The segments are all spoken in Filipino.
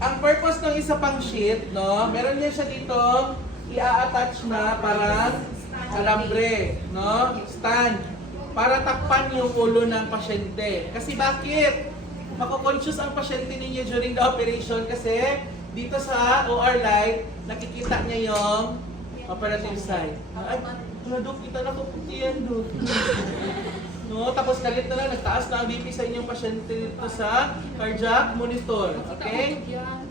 ang purpose ng isa pang sheet, no? Meron niya siya dito i-attach na parang alambre, no? Stand. Para takpan yung ulo ng pasyente. Kasi bakit? Mako-conscious ang pasyente ninyo during the operation kasi dito sa OR light, nakikita niya yung operative side. Ay, Dok, kita na ko puti yan, Dok. No, tapos galit na lang, nagtaas na ang BP sa inyong pasyente dito sa cardiac monitor. Okay?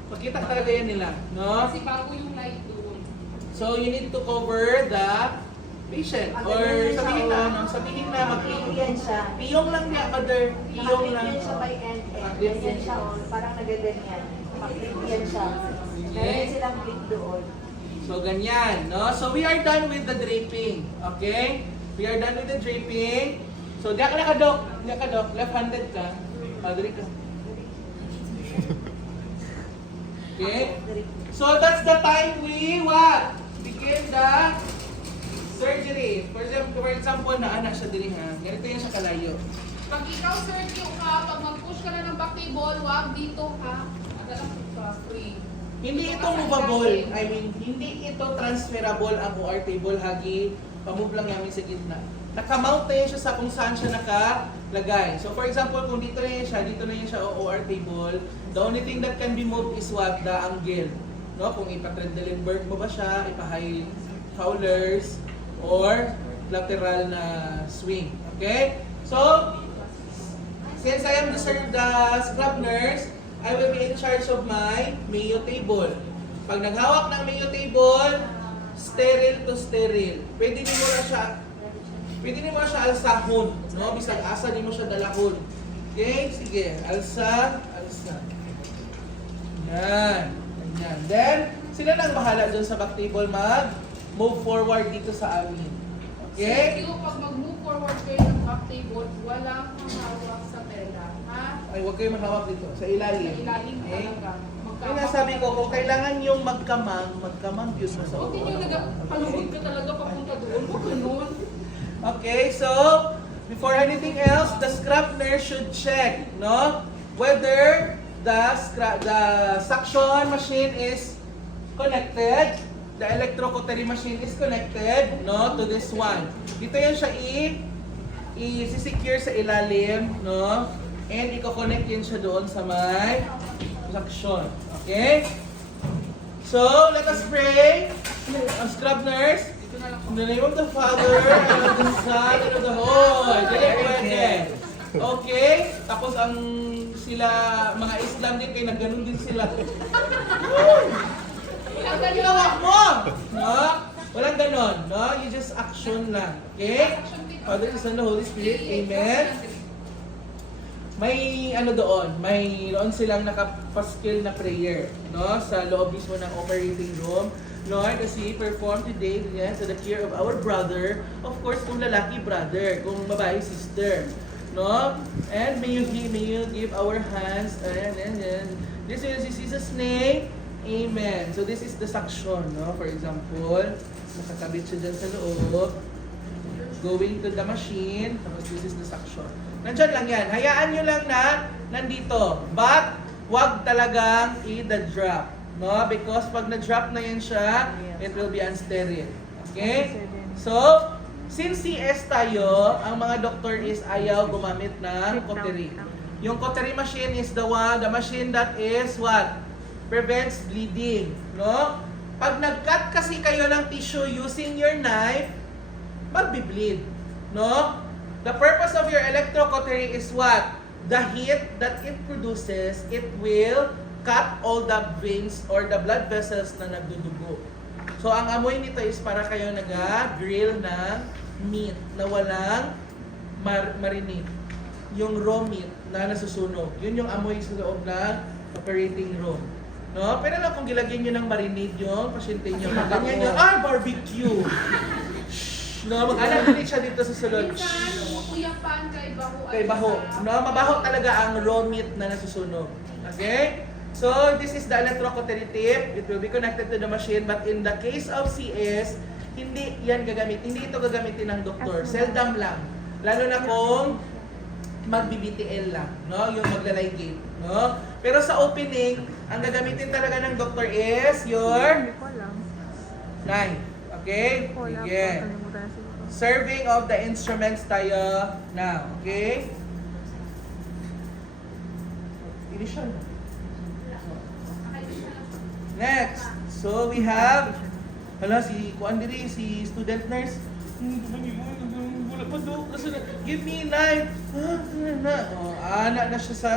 Makita talaga yan nila. No? Kasi bago yung light doon. So, you need to cover the patient. Or sabihin na, Mag-iyan siya. piyong lang niya, mother. Piyong lang. Mag-iyan siya by end. Ganyan siya, parang nagaganyan. Mag-iyan siya. Meron silang clip doon. So, ganyan, no? So, we are done with the draping. Okay? We are done with the draping. So, diyan ka nakadok. Diyan ka, Dok. Left-handed ka. Padre ka. Okay? So, that's the time we, what? Begin the surgery. For example, na anak siya diri ha. Ganito yan siya kalayo. Pag ikaw, Sergio, ka, pag mag-push ka na ng back table, wag dito, ha? Ada lang sa free. Hindi ito movable. I mean, hindi ito transferable ang OR table, hagi. Pamove lang namin sa gitna. Nakamount na yan siya sa kung saan siya nakalagay. So for example, kung dito na yan siya OR table, the only thing that can be moved is what? The angle. No? Kung ipa-Trendelenburg mo ba siya, ipa-high Fowlers, or lateral na swing. Okay? So, since I am the scrub nurse, I will be in charge of my Mayo table. Pag naghawak ng Mayo table, sterile to sterile. Pwede mo na siya alsahon, no? Bisag asa di mo siya dalahon. Okay? Sige, alsa. Yan. Ganyan. Then, sila nang bahala dyan sa back table move forward dito sa amin. Okay? Sergio, pag mag-move forward kayo ng back table, walang mahawak sa tela, ha? Ay, huwag kayo mahawak dito. Sa ilalim. Sa ilalim Okay? talaga. Kaya nga sabi ko, kung kailangan yung magkamang yun mo sa Huwag ninyo nagpalugod ka talaga papunta doon. Huwag ganun. Okay, so, before anything else, the scrub nurse should check, no? Whether the suction machine is connected, the electrocautery machine is connected, no, to this one. Dito yan siya i-secure sa ilalim, no? And i-connect yan siya doon sa may suction. Okay? So, let us pray. Scrub nurse, in the name of the Father, and of the Son, and of the Holy. Dili pwede. Okay? Tapos ang mga Islam din, kaya nagganon din sila. Ang ginawa mo! No? Walang ganon, no? You just action lang. Okay? Father, Son, and the Holy Spirit. Amen. May doon silang nakapaskil na prayer, no? Sa loob mismo ng operating room. Lord, as we perform today, to the care of our brother, of course, kung lalaki, brother, kung babae, sister, no? And may you give our hands, and this is in Jesus' name, amen. So this is the suction, no? For example, nakakabit siya dyan sa loob, going to the machine, tapos this is the suction. Nandyan lang yan. Hayaan nyo lang na nandito. But, wag talagang i-drop. No? Because pag na-drop na yan siya, it will be unsterile. Okay? So, since CS tayo, ang mga doktor is ayaw gumamit ng cautery. Yung cautery machine is the machine that is what? Prevents bleeding. No? Pag nag-cut kasi kayo ng tissue using your knife, magbi-bleed. No? The purpose of your electrocautery is what? The heat that it produces, it will cut all the veins or the blood vessels na nagdudugo. So, ang amoy nito is para kayo nag-grill ng meat na walang marinate. Yung raw meat na nasusunog. Yun yung amoy sa loob ng operating room. No? Pero lang kung gilagyan nyo ng marinade yung pasyente nyo, ganyan nyo, barbecue! No, mag-alam din siya dito sa sulod. Minsan, uyapan Kay baho. No, mabaho talaga ang raw meat na nasusunog. Okay? So, this is the electrocautery tip. It will be connected to the machine. But in the case of CS, hindi yan gagamit. Hindi ito gagamitin ng doktor. Seldom lang. Lalo na kung mag-BBTL lang, no? Yung magla-ligate, no? Pero sa opening, ang gagamitin talaga ng doktor is your Hindi ko alam. knife. Okay? Wala Sige. pa. Kalimutan na siguro. Serving of the instruments tayo now. Okay? Initial. Next. So we have si Kuan diri, si student nurse. Wala pa do. Give me a knife. Ana na siya sa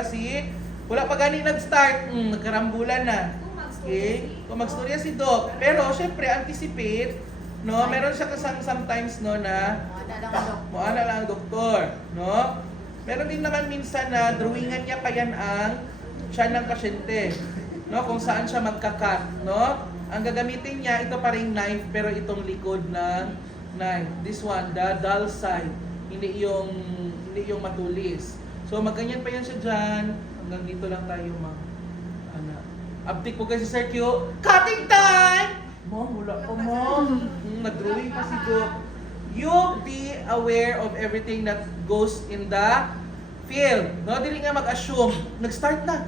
wala pa gani nag-start. Nagkarambulan na. Okay? Kung magstorya si Doc. Pero syempre anticipate, no? Meron siya sometimes no na muana lang ang doktor, no? Meron din naman minsan na drawingan niya pa yan ang siya ng pasyente, no? Kung saan siya magka-cut, no? Ang gagamitin niya, ito pa ring knife, pero itong likod ng knife. This one, the dull side. Hindi yung matulis. So magganyan pa yan siya dyan. Hanggang dito lang tayo, ma'am. Update po kasi Sir Q. Cutting time! Ma'am, wala pa, ma'am. Nag-drawing pa si Doc. You be aware of everything that goes in the field. No, dili nga mag-assume. Nag-start na.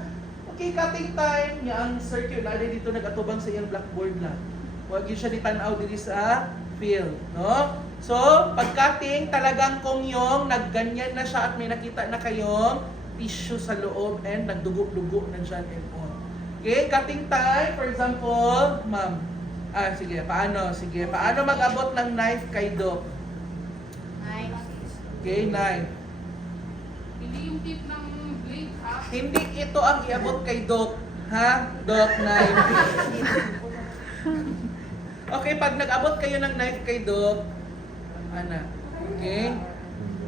Okay, cutting time. Yang Sir Q, na dito nag-atubang sa iyang blackboard lang. Huwag yun siya ditanaw dito sa field. No? So, pag-cutting, talagang kung yung nagganyan na siya at may nakita na kayong tissue sa loob and nagdugo-dugo na dyan and on. Okay, cutting time. For example, ma'am. Sige, paano? Sige, paano mag-abot ng knife kay Doc? Okay, knife. Hindi yung tip ng blade, ha? Hindi ito ang iabot kay Doc. Ha? Doc, knife. Okay, pag nag-abot kayo ng knife kay Doc, ana. Okay?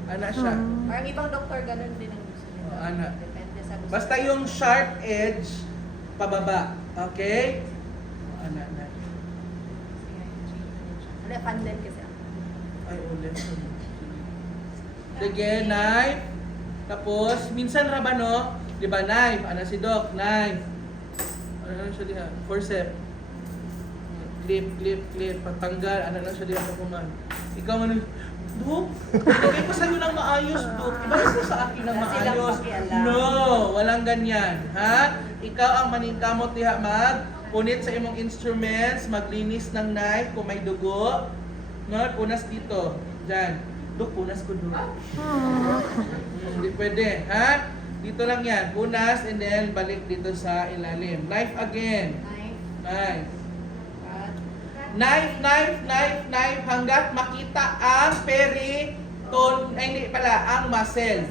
Ana siya. Parang ibang doktor ganun din ang gusto nila. Ana. Depende sa gusto. Basta yung sharp edge, pababa. Okay? Ana, ana. Wala, fan din kasi ako. Ay, ulit. Sige, knife. Tapos, minsan raba, no? Di ba, knife? Ano si Doc? Knife. Ano siya diha? Forceps. Clip, clip, clip. Patanggal. Ano lang siya diha? Pakuman. Ikaw man, Doc, ilagay ko sa'yo ng maayos, Doc. Ibalik mo sa akin ng Wala silang maayos. pakialam. No, walang ganyan. Ha? Ikaw ang maningkamot diha punit sa imong instruments, maglinis ng knife kung may dugo. No, punas dito. Diyan. Dok, punas ko doon. Hindi pwede, ha? Dito lang yan. Punas and then balik dito sa ilalim. Knife again. Knife. Knife, knife, knife, knife hanggat makita ang hindi pala, ang muscle.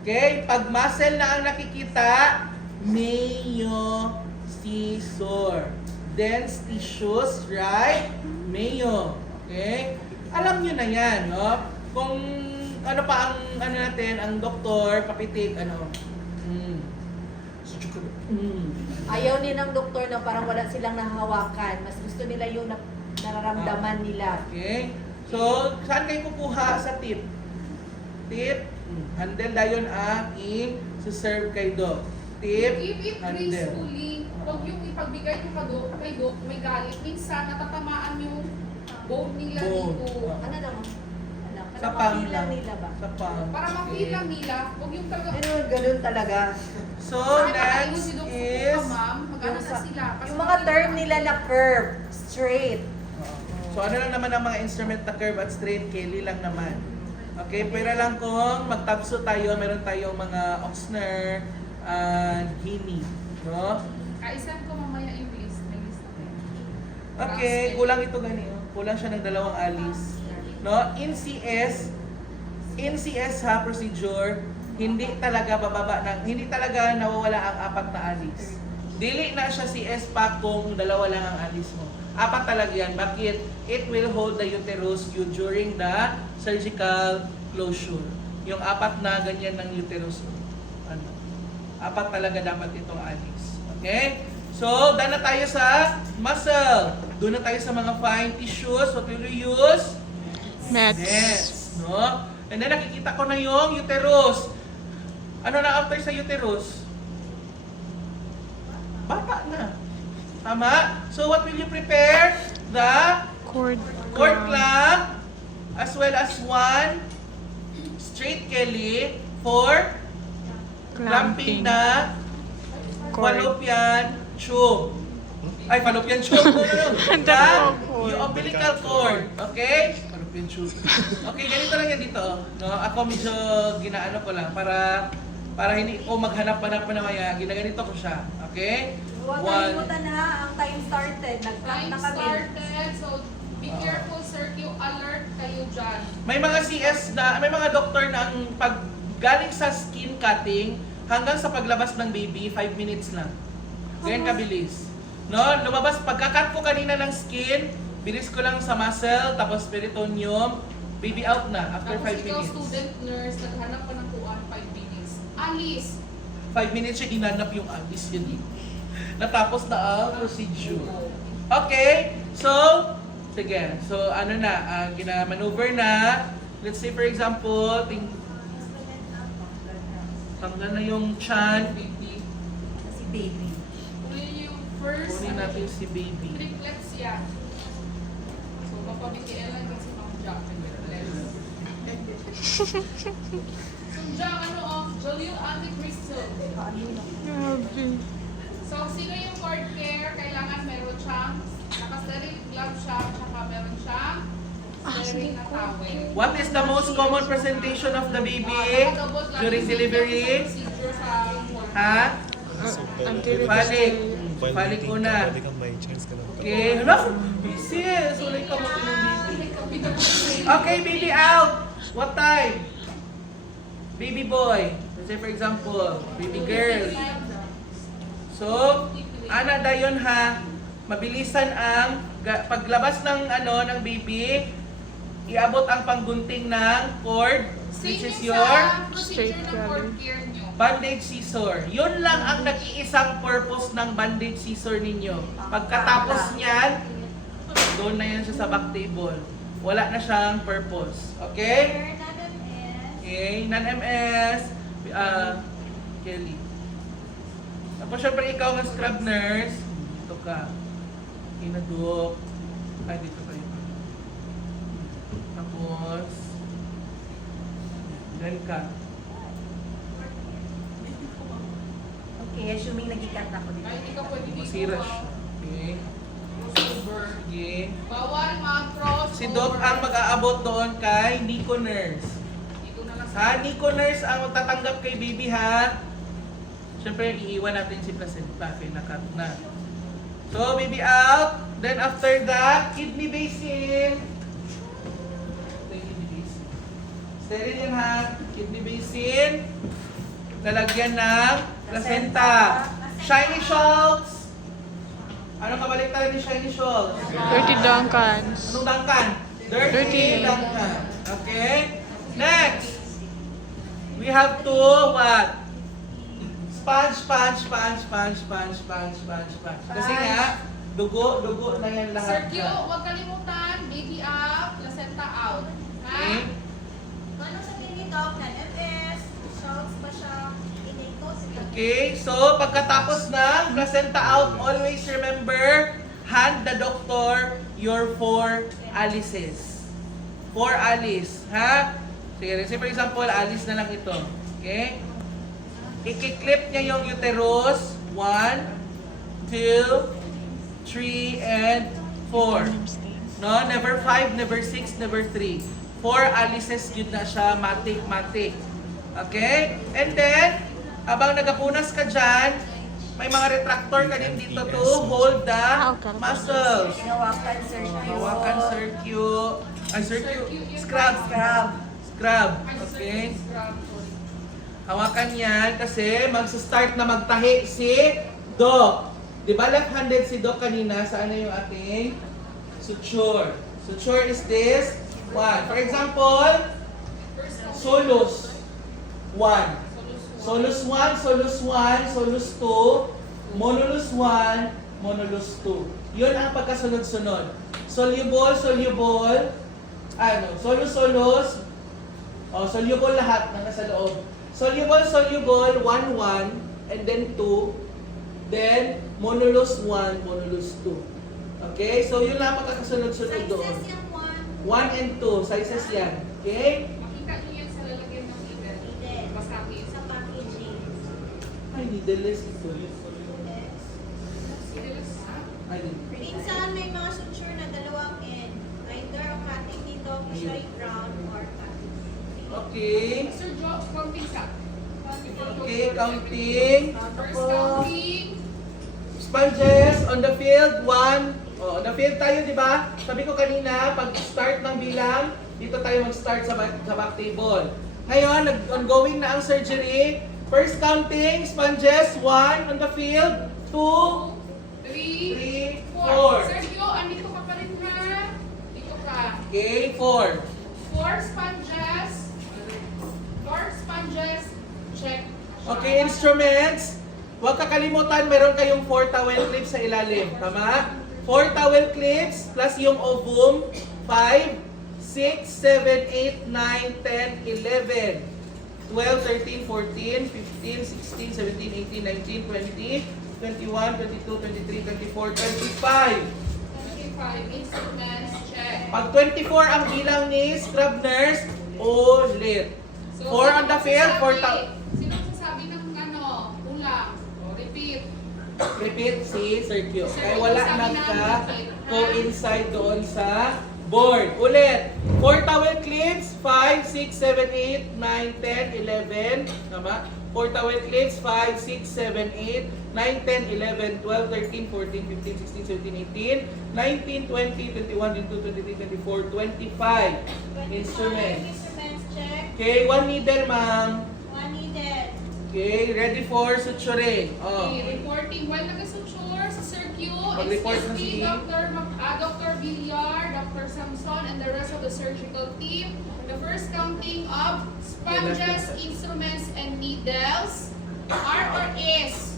Okay? Pag muscle na ang nakikita, mayo scissor. Dense tissues, right? Mayo. Okay? Alam nyo na yan, no? Kung ano pa ang natin, ang doktor, papitik, Ayaw din ng doktor na parang wala silang nahawakan. Mas gusto nila yung nararamdaman nila. Okay? So, saan kayo kukuha sa tip? Tip, handle dayon ang i-serve kay Doc. Tip, Keep it handle. gracefully. Huwag yung ipagbigay yung kay Doc, may galit. Minsan, natatamaan yung bone nila Bone. dito. Ano daw? Ano? Sa Para pang ma-feel lang nila ba? Sa pang. Para ma-feel lang nila, huwag yung talaga. Ganun talaga. So, Sana makaingon next si Doc is... Fuka, ma'am. Mag-ano na sila. Kasi Yung mga term nila na curve, straight. So, ano lang naman ang mga instrument na curve at straight, Kelly lang naman. Okay, pero lang kung magtabso tayo, meron tayong mga Oxner and Hini. No? Kaisan ko mamaya yung list. May list ako. Okay, kulang ito ganito. Kulang siya ng 2 alis. No? In CS ha, procedure, hindi talaga nawawala ang 4 na alis. Dili na siya CS pa kung 2 lang ang alis mo. 4 talaga yan. Bakit? It will hold the uterus during the surgical closure. Yung 4 na ganyan ng uterus. 4 talaga dapat itong alis. Okay? So, doon na tayo sa muscle. Doon na tayo sa mga fine tissues. What will you use? Nets. No? And then nakikita ko na yung uterus. Ano na after sa uterus? Bata na. Tama? So what will you prepare? The Cord cord clamp as well as one straight Kelly for clamping na fallopian tube. Ay, fallopian tube. Na yung umbilical cord. Okay? Fallopian tube. Okay, ganito lang yan dito. No? Ako medyo ginaano ko lang para hindi ko maghanap-hanap pa na maya. Ginaganito ko siya. Okay? Huwag kalimutan ha, ang time started. Nag-clock Time na kami. started, so be careful, sir. Alert kayo dyan. May mga CS na, may mga doktor na ang pag galing sa skin cutting hanggang sa paglabas ng baby, 5 minutes lang. Ganyan kabilis. No, lumabas, pagka-cut ko kanina ng skin, bilis ko lang sa muscle, tapos peritoneum, baby out na after 5 Tapos ikaw, minutes. student nurse, naghanap pa ng kuwan, 5 minutes. Alis! 5 minutes siya hinanap yung alis yun. Natapos na ang procedure. Okay, so, sige. So, ano na, gina-maneuver na. Let's say for example, tanggal na yung chan. Baby. Si baby. Kunin yung first, Kunin natin si baby. triplets yan. So, mapabitian lang kasi mga Jack and triplets. So, Jack, Jalil Anti-Crystal. So, sino yung cord care? Kailangan meron siyang naka-sterile glove siya, tsaka meron siyang sterile na towel. What is the most common presentation of the baby during delivery? Procedure sa cord. Ha? Balik. Balik una. Okay. Hala, sis. Wala ka baby. Okay, baby out. What time? Baby boy. Let's say for example, baby girl. So, ana dayon ha, mabilisan ang paglabas ng ng baby, iabot ang panggunting ng cord, which is your procedure ng cord care nyo. bandage scissor. Yun lang ang nag-iisang purpose ng bandage scissor ninyo. Pagkatapos niyan, doon na yan siya sa back table. Wala na siyang purpose. Okay? Okay, non-MS, Kelly. Tapos syempre ikaw ang scrub nurse, dito ka. Inaduk. Ay, dito tayo. Tapos, then ka. Okay, assuming nag-cut ako dito. Ay, hindi ka pwede dito. Masira siya. Okay. Crossover. Okay. Bawal mag-cross Si Doc ang mag-aabot doon kay Nico Nurse. Dito na lang Ha, Nico Nurse ang magtatanggap kay baby ha. Siyempre, iiwan natin si placenta kay nakat na. So, baby out. Then after that, kidney basin. Ito yung kidney basin. Sterile yan ha. Kidney basin. Lalagyan ng placenta. Shiny Schultz. Anong kabalik tayo ni Shiny Schultz? Dirty Duncans. Anong Duncan? Dirty Duncan. Okay? Next. We have to what? Sponge. Kasi nga, dugo na yan Sir lahat. Q, huwag kalimutan, baby out, placenta out. Ha? Okay? Ano sa tingin daw na MS? Shots ba siya? Okay, so pagkatapos ng placenta out, always remember, hand the doctor your 4 Alices. 4 Alice, ha? Sige, say for example, Alice na lang ito. Okay? I-clip niya yung uterus. 1, 2, 3, and 4. No, never 5, never 6, never 3. 4 Alices yun na siya, matik. Okay? And then, habang nagapunas ka dyan, may mga retractor ka din dito to hold the muscles. Hinawakan, Sir Q. Hawakan circuit. Ay, circuit. Scrub. Scrub. Okay? Hawakan yan kasi magsa-start na magtahi si Doc. Di ba left-handed si Doc kanina? Saan na yung ating suture? Suture is this one. For example, solus 1. Solus 1, solus 1, solus 2, monolus 1, monolus 2. Yun ang pagkasunod-sunod. Soluble, solus, soluble lahat na nasa loob. Soluble, 1, 1, and then 2, then monolus 1, monolus 2. Okay? So yun lang pagkakasunod-sunod doon. 1 and 2, sizes yan. Okay? Makita niyo yan sa lalagyan ng email. Basta needleless ito. Ay, Minsan may mga suture na dalawang end. Either ang cutting dito, straight round, or cutting. okay. Sir Joe, counting sa. Okay, counting. First counting. Sponges on the field, 1. Oh, on the field tayo, di ba? Sabi ko kanina, pag start ng bilang, dito tayo mag-start sa back table. Ngayon, ongoing na ang surgery. First counting, sponges, 1 on the field, 2, 3, 4. Sergio, andito ka pa rin na. Dito ka. Okay, 4. 4 sponges. 4 sponges. Check. Okay, instruments. Huwag kakalimutan, meron kayong 4 towel clips sa ilalim. Tama? 4 towel clips plus yung ovum. 5, 6, 7, 8, 9, 10, 11, 12, 13, 14, 15, 16, 17, 18, 19, 20, 21, 22, 23, 24, 25. 25 instruments. Check. Pag 24 ang bilang ni scrub nurse, ulit. 4 on the field, 4 towel. Sino sasabi ng ano? Kulang. O, repeat. Repeat si Sergio. Sir, Kaya wala sabi namin, nagka-coincide doon sa board. Ulit. 4 towel clips. 5, 6, 7, 8, 9, 10, 11. Tama? 4 towel clips. 5, 6, 7, 8, 9, 10, 11, 12, 13, 14, 15, 16, 17, 18, 19, 20, 21, 22, 23, 24, 25. 25 Instruments. instruments, check. Okay, 1 needle, ma'am. 1 needed. Okay, ready for suturing. Oh. Okay, reporting. While nag-suture sa Sir Q, Mag-report excuse na si- me, Dr. Villar, Dr. Samson, and the rest of the surgical team. The first counting of sponges, instruments, and needles. R or S?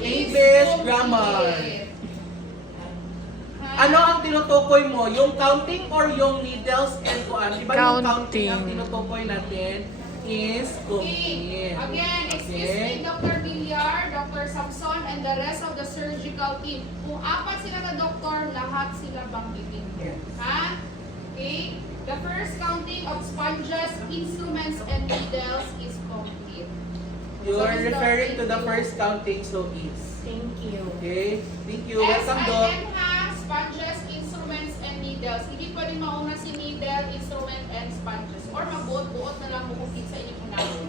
English grammar. Ano ang tinutukoy mo? Yung counting or yung needles and kuan? Di ba yung counting ang Counting. tinutukoy natin is Okay. counting. Again, excuse me, Dr. Villar, Dr. Samson, and the rest of the surgical team. Kung apat sila na doktor, lahat sila banggitin. Yes. Ha? Okay? The first counting of sponges, instruments, and needles is complete. You So, are is referring to the Dr. first counting, so is. Thank you. Okay? Thank you. Welcome, Doc. SIN ha, sponges, instruments, and needles. Hindi pwedeng mauna si needle, instrument, and sponges. Or magbuot-buot na lang mo kung sa inyong hinahon.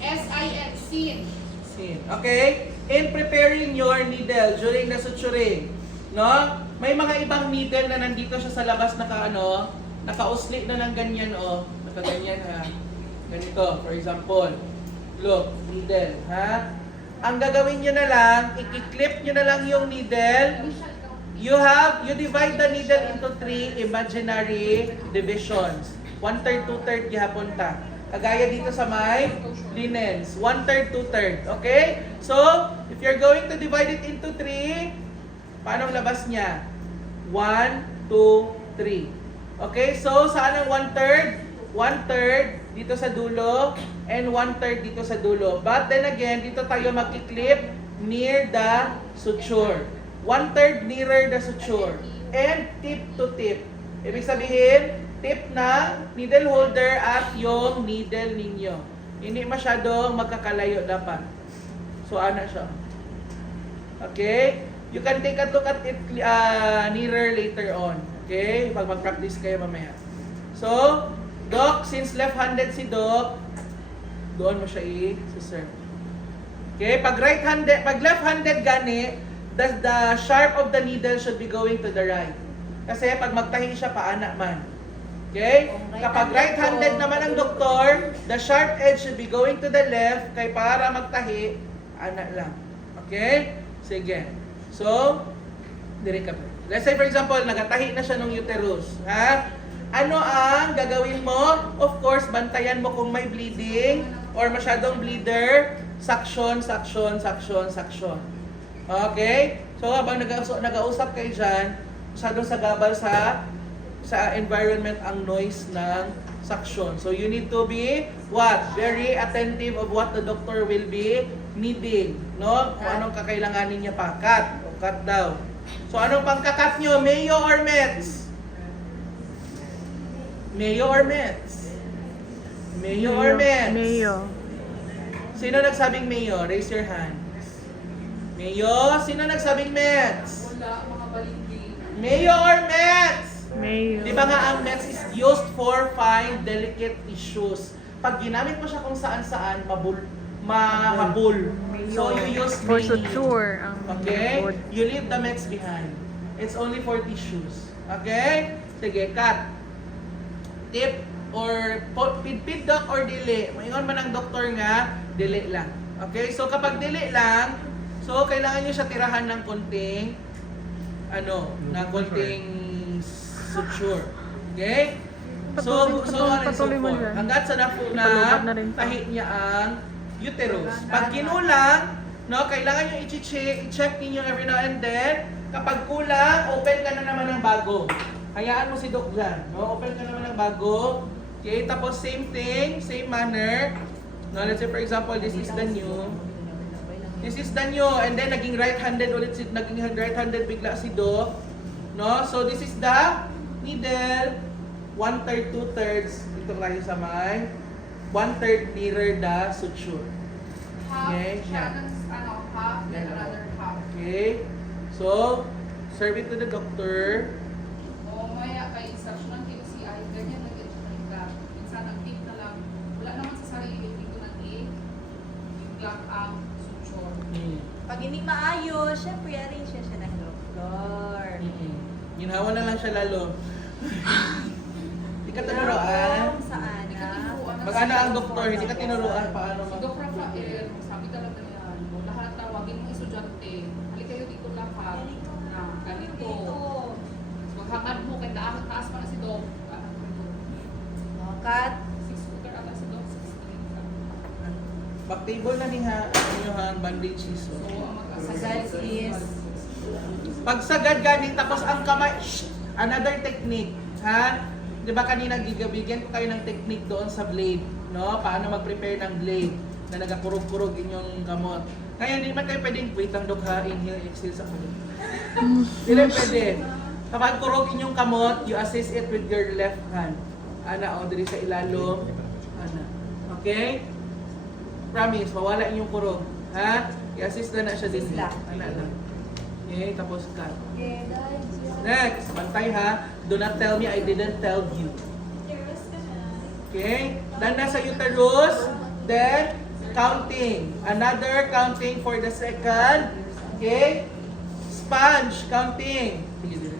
SIN, sin. Sin. Okay? In preparing your needle during the suturing, no? May mga ibang needle na nandito siya sa labas nakausli na ng ganyan, oh. Nakaganyan, ha? Ganito, for example. Look, needle, ha? Ang gagawin nyo na lang, i-clip nyo na lang yung needle. You divide the needle into 3 imaginary divisions. 1/3, 2/3 gihapon ta. Kagaya dito sa may linens. 1/3, 2/3. Okay? So, if you're going to divide it into 3, paano ang labas niya? 1, 2, 3. Okay? So, saan ang 1/3? 1/3 dito sa dulo and 1/3 dito sa dulo. But then again, dito tayo magki-clip near the suture. 1/3 nearer the suture. And tip to tip. Ibig sabihin, tip na needle holder at yung needle ninyo. Hindi masyadong magkakalayo dapat. So, ano siya? Okay? You can take a look at it nearer later on. Okay? Pag mag-practice kayo mamaya. So, Doc, since left-handed si Doc, doon mo siya i-serve. Okay? Pag left-handed gani, the sharp of the needle should be going to the right. Kasi pag magtahi siya, paana man. Okay? Kapag right-handed naman ang doktor, the sharp edge should be going to the left, kay para magtahi, ana lang. Okay? Sige. So, dire ka pa. Let's say for example, nagatahi na siya ng uterus. Ha? Ano ang gagawin mo? Of course, bantayan mo kung may bleeding or masyadong bleeder. Suction, suction, suction, suction. Okay? So, habang nag-ausap kayo dyan, masyadong sagabal sa environment ang noise ng suction. So, you need to be, what? Very attentive of what the doctor will be needing. No? Kung anong kakailanganin niya pa. Cut. O cut daw. So, anong pangkakat nyo? Mayo or meds? Mayo or meds? Mayo or meds? Mayo. Sino nagsabing Mayo? Raise your hands. Mayo? Sino nagsabing Mets? Wala, mga balindi. Mayo or Mets? Mayo. Di ba nga ang meds is used for fine, delicate issues. Pag ginamit mo siya kung saan-saan, mahabol. So you use For Mayo. suture. Ang Okay? wood. You leave the meds behind. It's only for tissues. Okay? Sige, cut. Tip or pidpid doc or dili. Maingon man ang doktor nga, dili lang. Okay? So kapag dili lang, so kailangan nyo siya tirahan ng konting suture. Okay? So Patuloy mo dyan. hanggat sa napo Ipalubad na na rin. tahi niya ang uterus. Pag kinulang, no, kailangan nyo i-check ninyo every now and then. Kapag kulang, open ka na naman ng bago. Hayaan mo si Doc dyan. No? Open ka naman ng bago. Okay, tapos same thing, same manner. No, let's say for example, this is the new. This is the new, and then naging right-handed ulit naging right-handed bigla si Doc. No? So this is the needle. 1/3, 2/3. Dito tayo sa may 1/3 nearer the suture. Half Okay, siya yeah. ng half, then another half. Okay? So, serve it to the doctor. O maya kay instruction ng KCI, ganyan nag-explain ka. Minsan ang tip na lang, wala naman sa sarili, hindi ko nag-i-block ang suture. Pag hindi maayos, syempre arrange siya ng doktor. Ginhawa na lang siya lalo. Hindi ka tinuruan. Saan Hindi na? ka tinuruan ng Mag-ana ang doktor, hindi ka tinuruan paano Si Doc Rafael, sabi talaga niya, lahat tawagin mo estudyante, hali kayo dito lahat. Na, ganito. So, hangad mo, kaya taas pa na si Doc. Cut. 6 footer ata si Doc, 6 ka. Back-table na niya ang bandage So, siso. ang Sagad is Pag sagad ganin, tapos ang kamay, another technique. Ha? Di ba kanina gigabigyan ko kayo ng technique doon sa blade. No? Paano mag-prepare ng blade na nagakurog-kurog inyong kamot. Ngayon, hindi man kayo pwedeng wait ang Doc ha, inhale, exhale sa kamot. Hindi pwede. Kapag kurog inyong kamot, you assist it with your left hand. Ana, o, diri sa ilalom. Ana. Okay? Promise, mawala inyong kurog. Ha? I-assist na siya din. Assist lang. Ana lang. Okay, tapos cut. okay, guys. Next, bantay ha. Do not tell me I didn't tell you. Okay? Then nasa uterus, then counting. Another counting for the second. Okay? Sponge counting. Sige, sige.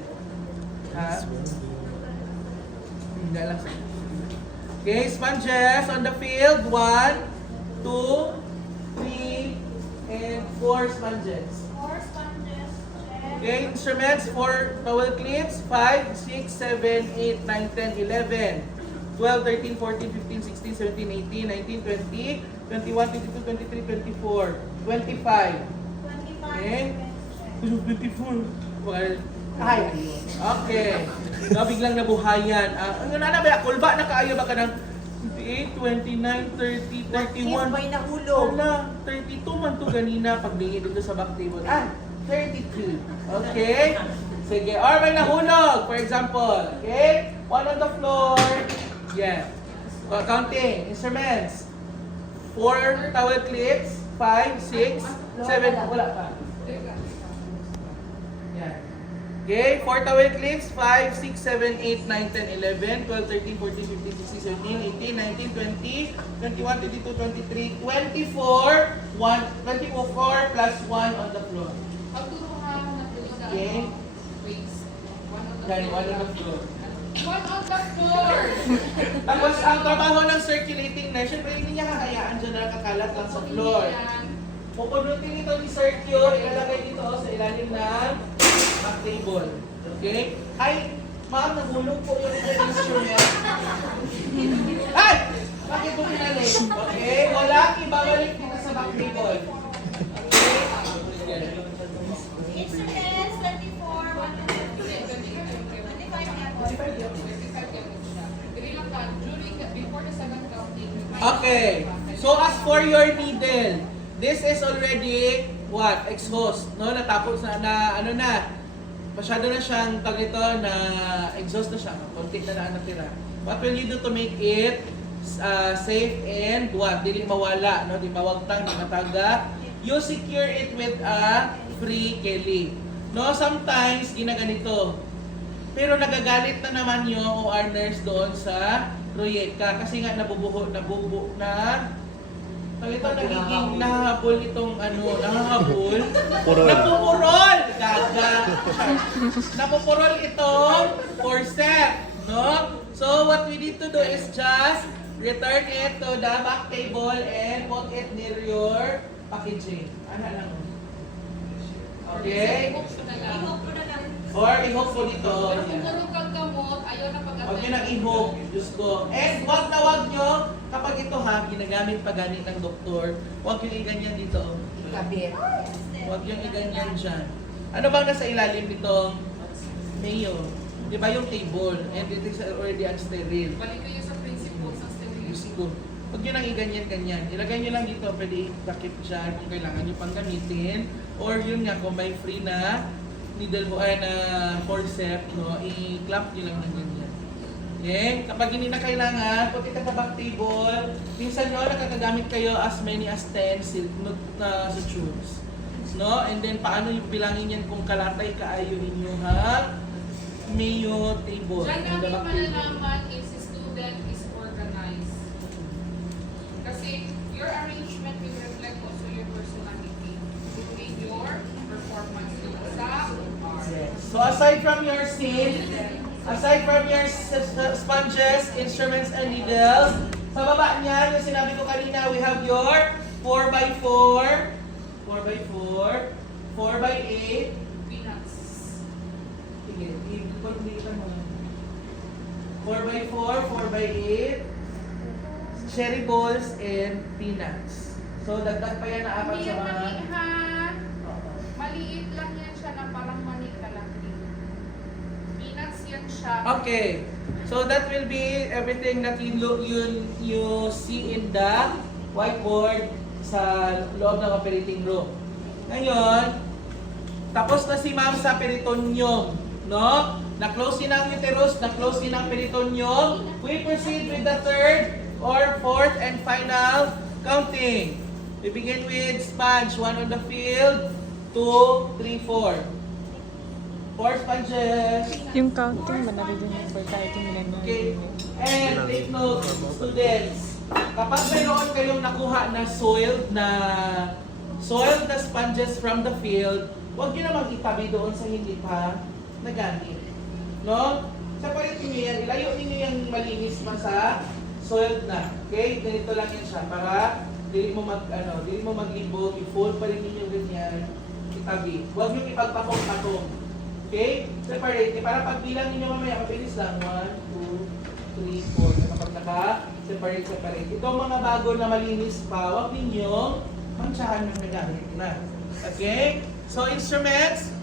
Ha? Hindi lang. Okay, sponges on the field. 1, 2, 3, and 4 sponges. 4 sponges. Check. Okay, instruments for towel clips, 5, 6, 7, 8, 9, 10, 11, 12, 13, 14, 15, 16, 17, 18, 19, 20, 21, 22, 23, 24, 25. 25 Okay. instruments. Check. 24. Well, ay, okay. No, biglang nabuhayan. Ano na ba? Kulba na kaayo ba ka ng 28, 29, 30, 31. May nahulog. Wala, 32 man to ganina pag dito sa back table. 32. Okay? Sige. Or may nahulog, for example. Okay? One on the floor. Yeah. Counting. Instruments. 4 towel clips. 5, 6, 7. Wala pa. Yan. Okay, 4 towel clips, 5, 6, 7, 8, 9, 10, 11, 12, 13, 14, 15, 16, 17, 18, 19, 20, 21, 22, 23, 24, 24 plus 1 on the floor. Pagturuhan na po yung Okay. weights. One on the Yan, floor. 1 on the floor. One on the floor! Tapos ang trabaho ng circulating nurse, syempre hindi niya kakayaan dyan na nakakalat lang sa floor. Yan. Pupunutin ito ni Circule, ilalagay dito sa ilalim ng back table. Okay? Ay, ma'am, nahulog po yung instrument. Ay! Bakit po pinalik? Okay? Wala, ibabalik dito sa back table. Okay? Instruments, 24, 125 Before the second counting. Okay. So as for your needle, this is already what? Exhaust. No? Natapos na ano na. Masyado na siyang tag ito na exhaust na siya. Konti na natira. What will you do to make it safe and what? Dili mawala, no? Di mawagtang, di mataga. You secure it with a free keli. No, sometimes ginaganito. Pero nagagalit na naman yung OR nurse doon sa proyekta kasi nga nabubuho na ito nagiging nahahabol itong nahahabol. Napupurol! Gaga! Napupurol itong forceps, no? So what we need to do is just return it to the back table and put it near your packaging. Ano lang? Okay? Books na lang. I-hope ko na lang. Or i-hook po dito. Pero kung puro kang gamot, ayaw na pag-attend. Huwag nyo nang i-hook, Diyos ko. And wag na wag nyo, kapag ito ha, ginagamit pa ganit ng doktor, huwag nyo i-ganyan dito. Kabit. Huwag nyo i-ganyan dyan. Ano bang nasa ilalim nitong mayo? Di ba yung table? And it is already unsterile. Balik kayo sa principles ng Diyos sterility. ko. Huwag nyo nang i-ganyan-ganyan. Ilagay nyo lang dito, pwede i-takip dyan kung kailangan nyo pang gamitin. Or yun nga, kung may free na needle na forceps, no, i-clamp nyo lang ng ganyan. Okay? Kapag hindi na kailangan, put it at the back table. Minsan no, nakakagamit kayo as many as 10 sutures. No? And then, paano yung bilangin yan kung kalatay kaayo ninyo ha? Mayo table. Diyan and the namin back table. malalaman if si student is organized. Kasi your arrangement will reflect also your personality in your performance in exam or So aside from your seat, aside from your sponges, instruments, and needles, sa baba niya, yung sinabi ko kanina, we have your 4x4, 4x4, 4x8, peanuts. sige, i-complete mo. 4x4, 4x8, cherry balls, and peanuts. So dagdag pa yan na apat Hindi sa yan mga... mani ha. Maliit lang yan siya na parang mani kalaki. Peanuts yan siya. Okay. So that will be everything that you see in the whiteboard sa loob ng operating room. Ngayon, tapos na si ma'am sa peritoneum, no? Na-close din ang uterus, na-close din ang peritoneum. We proceed with the third or fourth and final counting. We begin with sponge, 1 on the field, 2, 3, 4. 4 sponges. Yung counting, manali din yung for kahit yung minimum. Okay. And take note, students, kapag mayroon kayong nakuha na soiled na sponges from the field, huwag nyo namang itabi doon sa hindi pa nagamit. No? Separate nyo yan. Ilayo ninyo yung malinis pa sa soiled na. Okay? Ganito lang yan siya para dili mo maglibog, i-fold pa rin ninyo ganyan, itabi. Huwag nyo ipagpatong-patong. Okay? Separate. Para pagbilang ninyo mamaya, mabilis lang. 1, 2, 3, 4. Kapag naka-separate. Itong mga bago na malinis pa, huwag ninyong mantsahan ng nagamit na. Okay? So, instruments,